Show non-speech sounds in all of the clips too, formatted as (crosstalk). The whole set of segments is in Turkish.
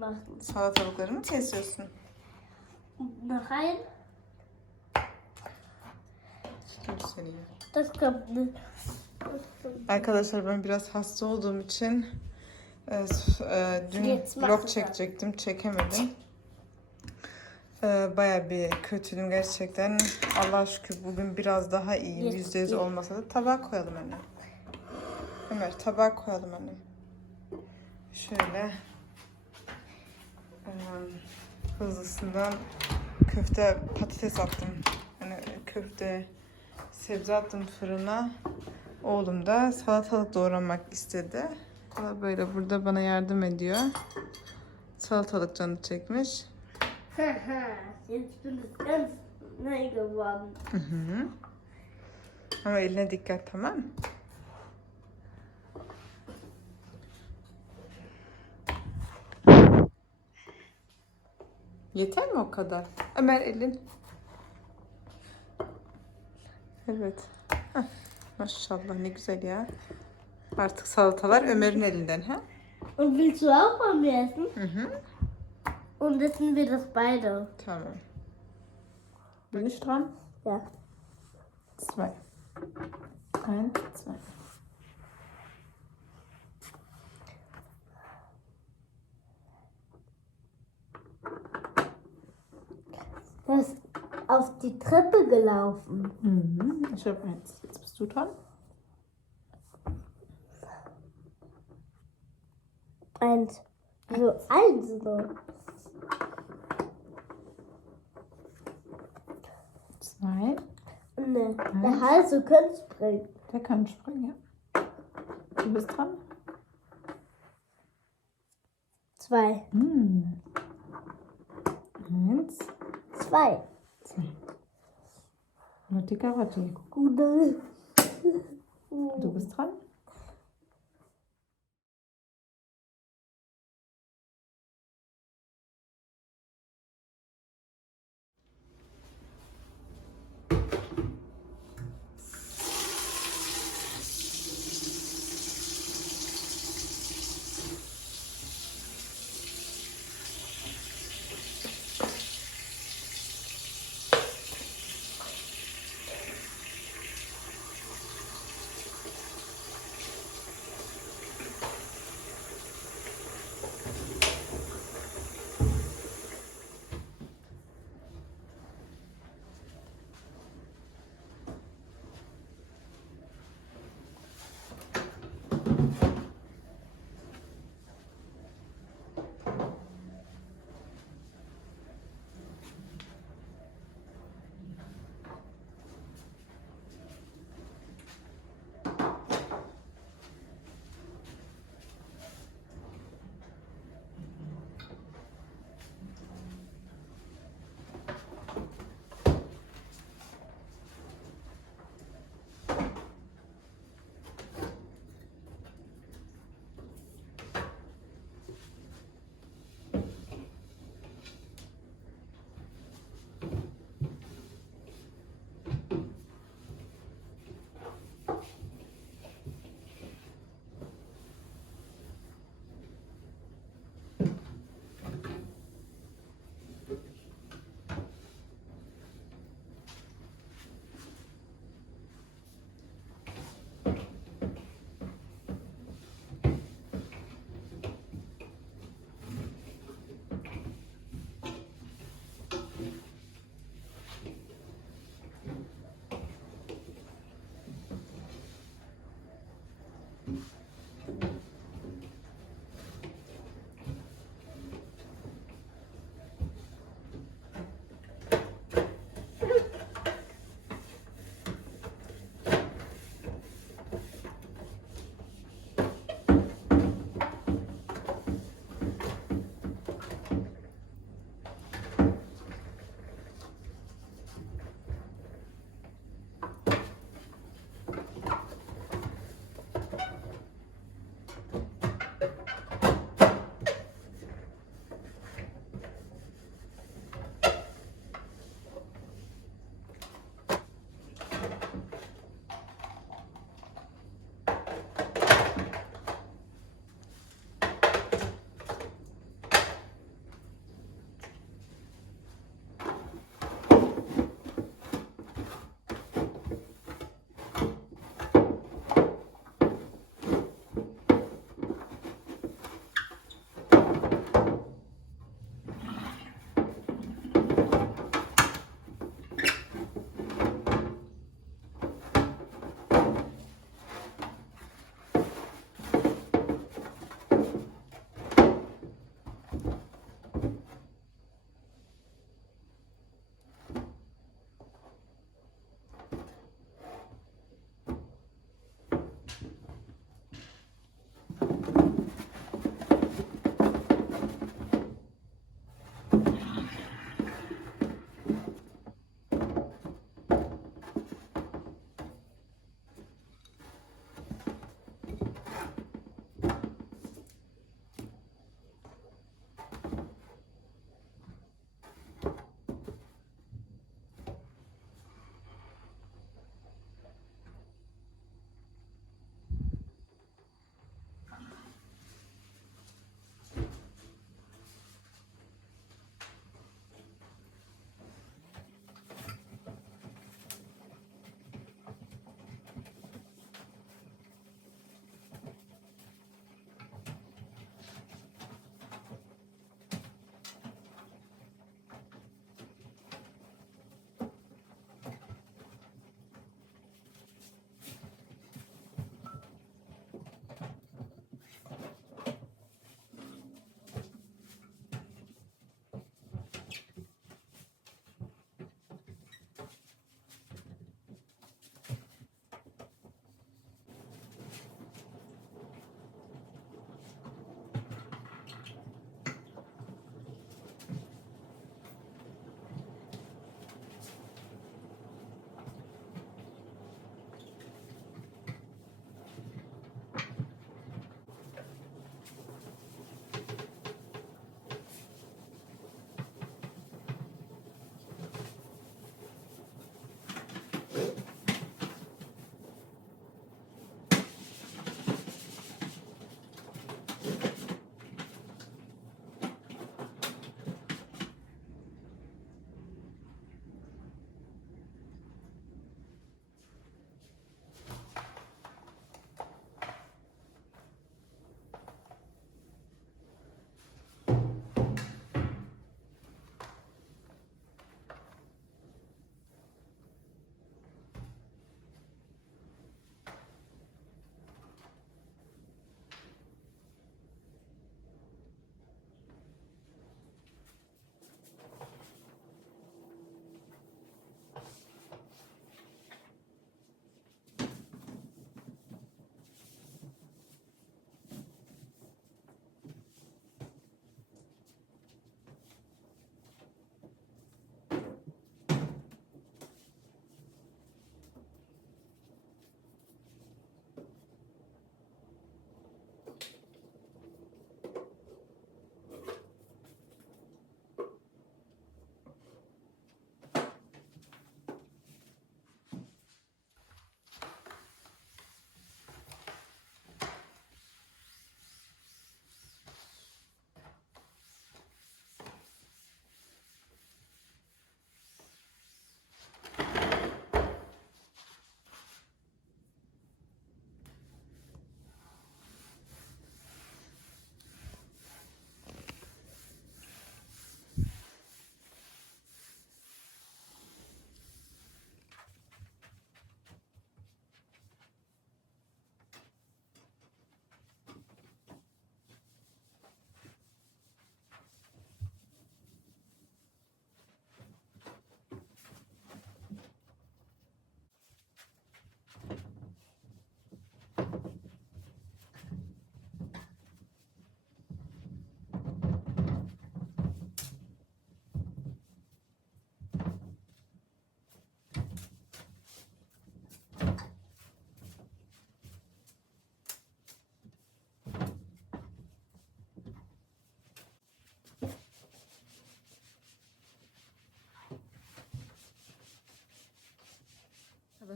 machen. Salatalıkları mı kesiyorsun? Nein, Göstereyim. Arkadaşlar ben biraz hasta olduğum için e, s- e, dün mach vlog çekecektim. Çekemedim. E, Baya bir kötüydüm gerçekten. Allah şükür bugün biraz daha. Yes, Yüzde yüz iyi. olmasa da tabağa koyalım anne. Ömer tabağa koyalım anne. Şöyle hızlısından köfte patates attım. Yani köfte sebze attım fırına. Oğlum da salatalık doğramak istedi. O da böyle burada bana yardım ediyor. Salatalık canı çekmiş. Ama eline dikkat tamam mı? Yeter mi o kadar? Ömer elin. Evet. Heh, maşallah ne güzel ya. Artık salatalar Ömer'in elinden ha? Und willst du auch mir essen? Hı. Und essen wir das beide. Tamam. Bin ich dran? Ja. Zwei. Eins, zwei. Der ist auf die Treppe gelaufen. Mhm. Ich habe eins. Jetzt bist du dran. Eins. So eins so. Zwei. Ne, der Hals, du kannst springen. Der kann springen, ja. Du bist dran. Zwei. Mhm. Eins, Zwei. zwei. Lotti Karotti. Gute. Du bist dran.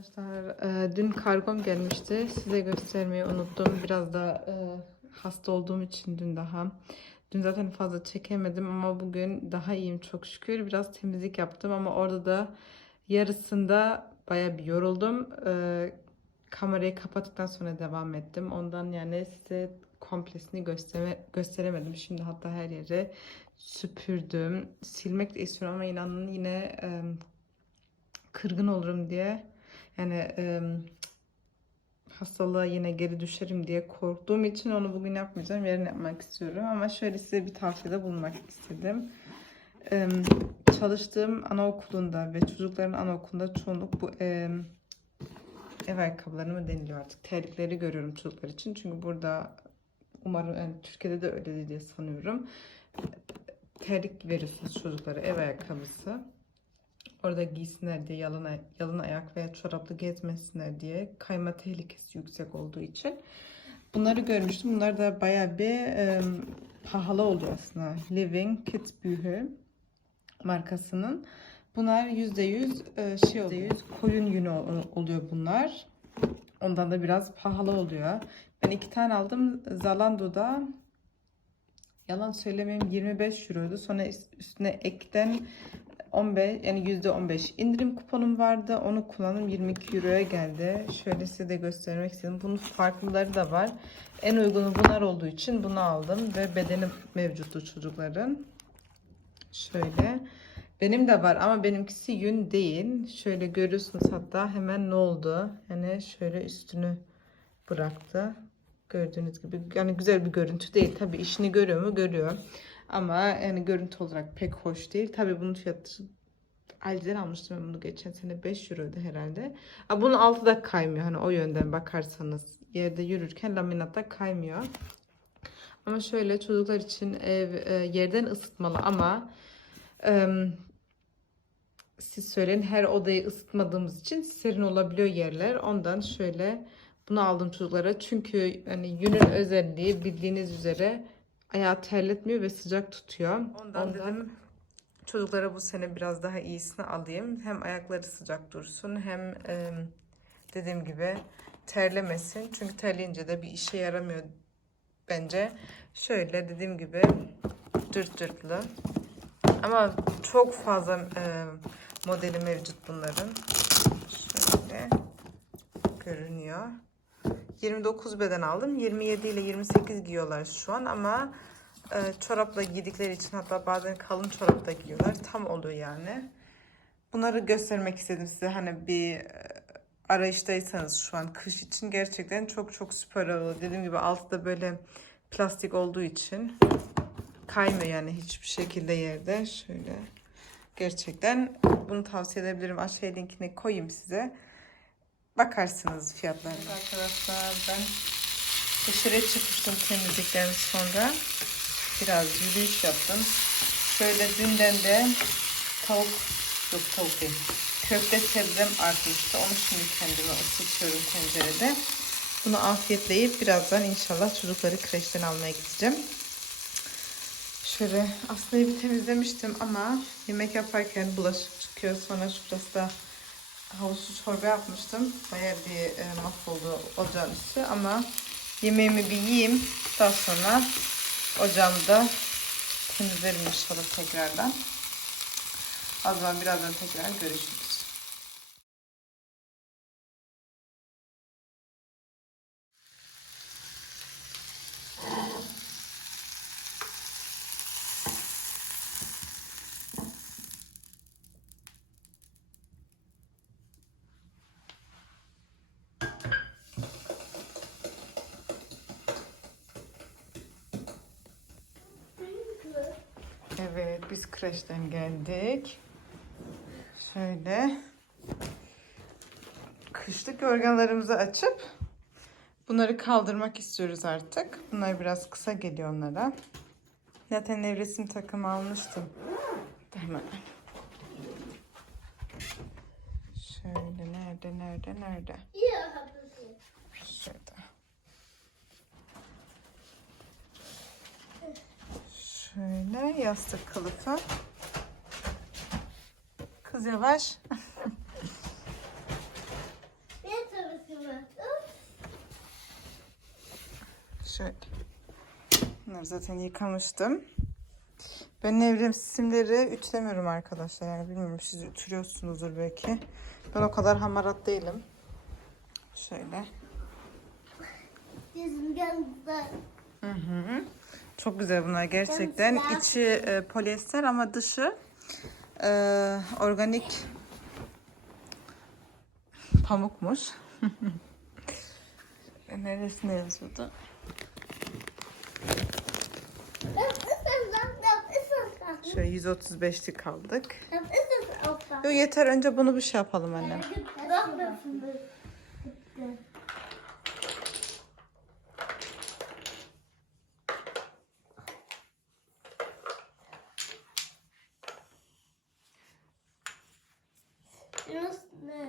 Arkadaşlar e, dün kargom gelmişti. Size göstermeyi unuttum. Biraz da e, hasta olduğum için dün daha. Dün zaten fazla çekemedim ama bugün daha iyiyim çok şükür. Biraz temizlik yaptım ama orada da yarısında baya bir yoruldum. E, kamerayı kapattıktan sonra devam ettim. Ondan yani size komplesini gösterme, gösteremedim. Şimdi hatta her yeri süpürdüm. Silmek de istiyorum ama inanın yine kırgın olurum diye yani e, hastalığa yine geri düşerim diye korktuğum için onu bugün yapmayacağım. Yarın yapmak istiyorum. Ama şöyle size bir tavsiyede bulunmak istedim. E, çalıştığım anaokulunda ve çocukların anaokulunda çoğunluk bu e, ev ayakkabılarını mı deniliyor artık? Terlikleri görüyorum çocuklar için. Çünkü burada umarım yani Türkiye'de de öyle diye sanıyorum. Terlik veriyorsunuz çocuklara ev ayakkabısı orada giysinler diye yalın, yalın ayak veya çoraplı gezmesinler diye kayma tehlikesi yüksek olduğu için. Bunları görmüştüm. Bunlar da bayağı bir e, pahalı oluyor aslında. Living Kids Bühü markasının. Bunlar %100 e, şey oluyor. Koyun yünü ol- oluyor bunlar. Ondan da biraz pahalı oluyor. Ben iki tane aldım. Zalando'da yalan söylemeyeyim 25 euroydu. Sonra üst- üstüne ekten 15 yani yüzde 15 indirim kuponum vardı. Onu kullandım 22 euroya geldi. Şöyle size de göstermek istedim. Bunun farklıları da var. En uygunu bunlar olduğu için bunu aldım ve bedeni mevcuttu çocukların. Şöyle. Benim de var ama benimkisi yün değil. Şöyle görüyorsunuz hatta hemen ne oldu? Yani şöyle üstünü bıraktı. Gördüğünüz gibi yani güzel bir görüntü değil. Tabii işini görüyor mu? Görüyor. Ama yani görüntü olarak pek hoş değil. Tabii bunun fiyatı Aldi'den almıştım ben bunu geçen sene 5 euroydu herhalde. Ha, bunun altı da kaymıyor. Hani o yönden bakarsanız yerde yürürken laminatta kaymıyor. Ama şöyle çocuklar için ev e, yerden ısıtmalı ama e, siz söyleyin her odayı ısıtmadığımız için serin olabiliyor yerler. Ondan şöyle bunu aldım çocuklara. Çünkü hani yünün özelliği bildiğiniz üzere ayağı terletmiyor ve sıcak tutuyor. Ondan, dedim çocuklara bu sene biraz daha iyisini alayım. Hem ayakları sıcak dursun hem e, dediğim gibi terlemesin. Çünkü terleyince de bir işe yaramıyor bence. Şöyle dediğim gibi dürt dürtlü. Ama çok fazla e, modeli mevcut bunların. Şöyle görünüyor. 29 beden aldım. 27 ile 28 giyiyorlar şu an ama e, çorapla giydikleri için hatta bazen kalın çorap da giyiyorlar. Tam oluyor yani. Bunları göstermek istedim size. Hani bir e, arayıştaysanız şu an kış için gerçekten çok çok süper oluyor. Dediğim gibi altı da böyle plastik olduğu için kaymıyor yani hiçbir şekilde yerde. Şöyle gerçekten bunu tavsiye edebilirim. Aşağıya linkini koyayım size. Bakarsınız fiyatlarına. Arkadaşlar ben dışarı çıkmıştım temizlikten sonra. Biraz yürüyüş yaptım. Şöyle dünden de tavuk, yok tavuk değil. Köfte sebzem artmıştı. Onu şimdi kendime ısıtıyorum tencerede. Bunu afiyetle yiyip birazdan inşallah çocukları kreşten almaya gideceğim. Şöyle aslında evi temizlemiştim ama yemek yaparken bulaşık çıkıyor. Sonra şurası da havuzlu çorba yapmıştım. Bayağı bir e, mahvoldu ocağın üstü ama yemeğimi bir yiyeyim. Daha sonra ocağımı da temizlerim inşallah tekrardan. O zaman birazdan tekrar görüşürüz. Kreşten geldik. Şöyle kışlık yorganlarımızı açıp bunları kaldırmak istiyoruz artık. Bunlar biraz kısa geliyor onlara. Zaten nevresim takımı almıştım. Hemen. Şöyle nerede nerede nerede? Şöyle yastık kılıfı. Kız yavaş. Şöyle. Bunları zaten yıkamıştım. Ben nevresimleri ütülemiyorum arkadaşlar. Yani bilmiyorum siz ütülüyorsunuzdur belki. Ben o kadar hamarat değilim. Şöyle. Yüzümden Hı hı. Çok güzel bunlar gerçekten. İçi e, polyester ama dışı e, organik pamukmuş. (laughs) Neresine yazıyordu? Şöyle 135'lik kaldık. Yo, yeter önce bunu bir şey yapalım annem.